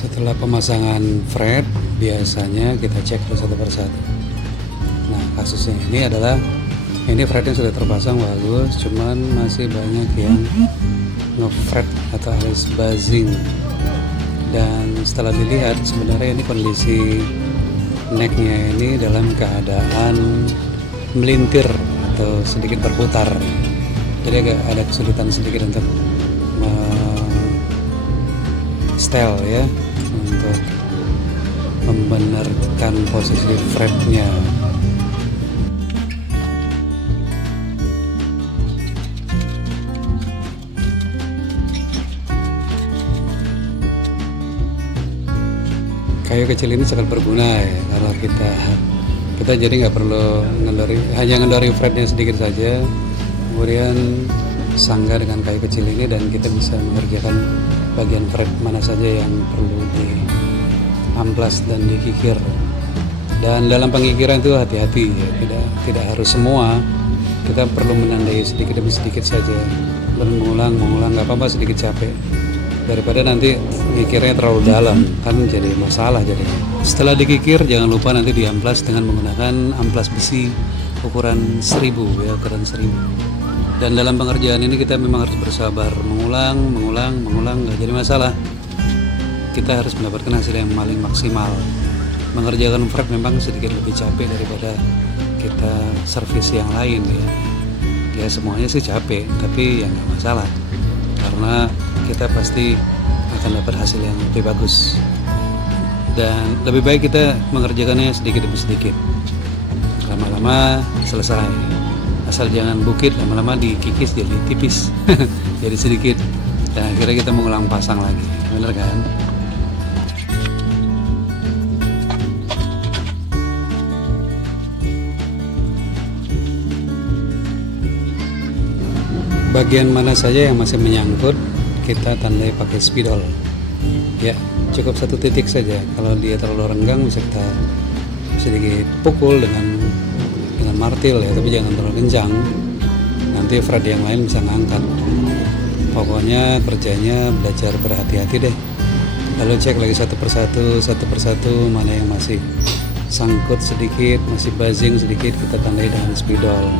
Setelah pemasangan thread, biasanya kita cek satu persatu. Nah, kasusnya ini adalah ini threadnya sudah terpasang bagus, cuman masih banyak yang nge-fret atau alias buzzing. Dan setelah dilihat, sebenarnya ini kondisi necknya ini dalam keadaan melintir atau sedikit berputar. Jadi agak ada kesulitan sedikit untuk setel ya, untuk membenarkan posisi fretnya. Kayu kecil ini sangat berguna ya, kalau kita jadi nggak perlu hanya ngendori fretnya sedikit saja, kemudian sanggah dengan kayu kecil ini dan kita bisa mengerjakan bagian fret mana saja yang perlu diamplas dan dikikir. Dan dalam pengikiran itu hati-hati ya, tidak harus semua, kita perlu menandai sedikit demi sedikit saja, dan mengulang nggak apa-apa, sedikit capek daripada nanti ngikirnya terlalu dalam, kan jadi masalah jadinya. Setelah dikikir jangan lupa nanti diamplas dengan menggunakan amplas besi ukuran 1000 ya, ukuran 1000. Dan dalam pengerjaan ini kita memang harus bersabar, mengulang, nggak jadi masalah. Kita harus mendapatkan hasil yang paling maksimal. Mengerjakan fret memang sedikit lebih capek daripada kita servis yang lain ya. Ya semuanya sih capek, tapi ya nggak masalah, karena kita pasti akan dapat hasil yang lebih bagus. Dan lebih baik kita mengerjakannya sedikit demi sedikit. Lama-lama selesai. Asal jangan bukit, lama-lama dikikis jadi tipis jadi sedikit, dan akhirnya kita mengulang pasang lagi, bener kan? Bagian mana saja yang masih menyangkut kita tandai pakai spidol ya, cukup satu titik saja. Kalau dia terlalu renggang bisa kita sedikit pukul dengan martil ya, tapi jangan terlalu kencang, nanti thread yang lain bisa ngangkat. Pokoknya kerjanya belajar berhati-hati deh. Lalu cek lagi satu persatu mana yang masih sangkut sedikit, masih buzzing sedikit, kita tandai dengan spidol.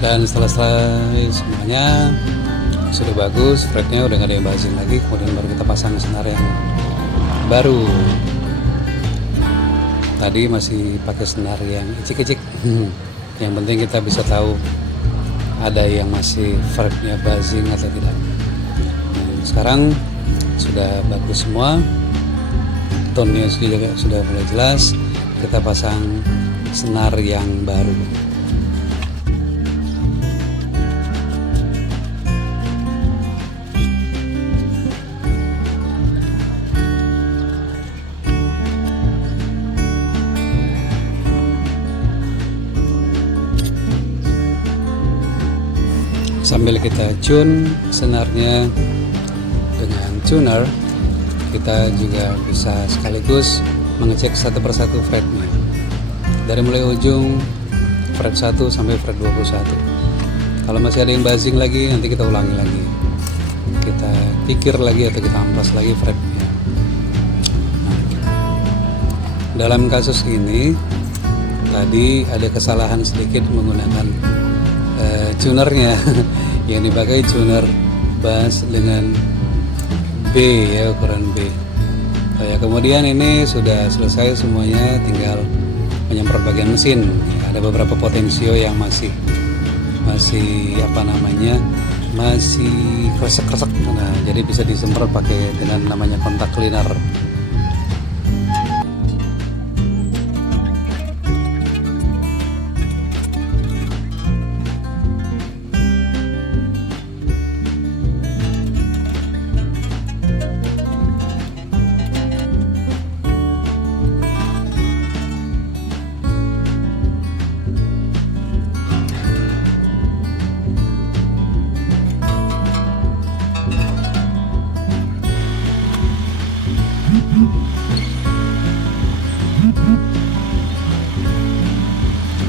Dan setelah selesai semuanya sudah bagus, fretnya udah gak ada yang buzzing lagi, kemudian baru kita pasang senar yang baru. Tadi masih pakai senar yang icik-icik. Yang penting kita bisa tahu ada yang masih fretnya buzzing atau tidak. Nah, sekarang sudah bagus semua, tone-nya juga sudah mulai jelas. Kita pasang senar yang baru. Sambil kita tune senarnya dengan tuner, kita juga bisa sekaligus mengecek satu persatu fretnya dari mulai ujung fret 1 sampai fret 21. Kalau masih ada yang buzzing lagi, nanti kita ulangi lagi, kita pikir lagi atau kita amplas lagi fretnya. Dalam kasus ini tadi ada kesalahan sedikit menggunakan tunernya yang dipakai tuner bass dengan B ya, ukuran B. Ya, kemudian ini sudah selesai semuanya, tinggal menyemprot bagian mesin. Ya, ada beberapa potensio yang masih masih kresek-kresek. Nah, jadi bisa disemprot pakai dengan namanya kontak cleaner.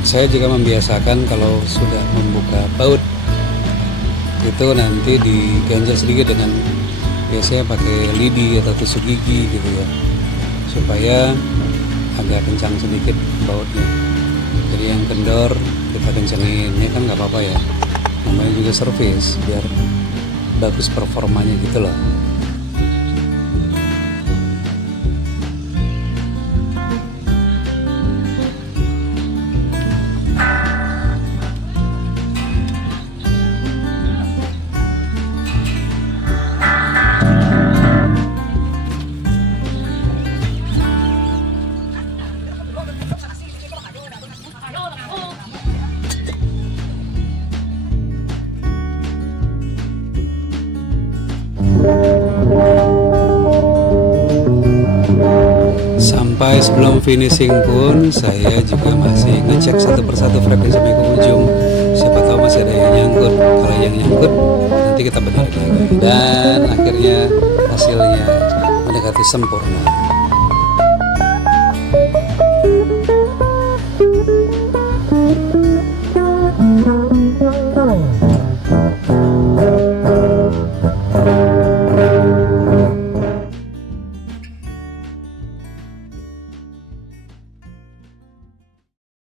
Saya juga membiasakan kalau sudah membuka baut itu nanti diganjel sedikit dengan biasanya pakai lidi atau tusuk gigi gitu ya, supaya agak kencang sedikit bautnya. Jadi yang kendor kita kencengin, ya kan nggak apa-apa ya, namanya juga servis biar bagus performanya gitu loh. Sampai sebelum finishing pun saya juga masih ngecek satu persatu fretnya sampai ke ujung. Siapa tahu masih ada yang nyangkut. Kalau yang nyangkut nanti kita benerin lagi. Dan akhirnya hasilnya mendekati sempurna.